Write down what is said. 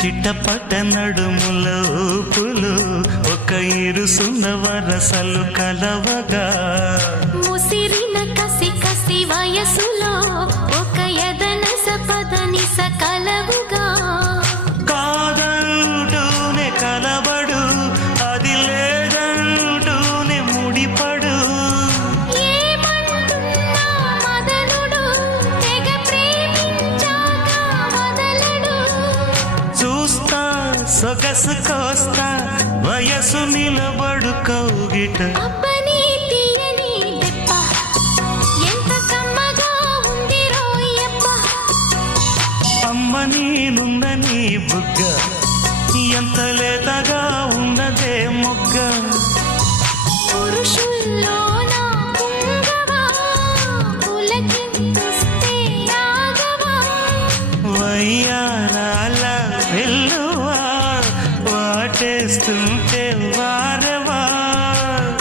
చిట్టపట నడుముల ఊపులు ఒక ఇరుసున్న వరసలు కలవగా ముసిరిన కసి కసి వయసులో ఒక యదన సపదని సకలవుగా కాదంటూనే కలబడు అది లేదంటూనే ముడిపడు ఏమంటున్నా మదనుడు తెగ ప్రేమించాక వదలడు చూస్తా సొగసు కోస్తా వయసు నిలబడు కౌగిట అబ్బని తీయని దెబ్బ ఎంత కమ్మగా ఉంది రోయప్ప అమ్మ నేనుందని బుగ్గ ఎంత లేతగా ఉన్నదే మొగ్గ పురుషుల్లో నా పుంగవా పులకింతుస్తే రాగవా వయ్యారాల వెల్లువా వాటేస్తుంటే వా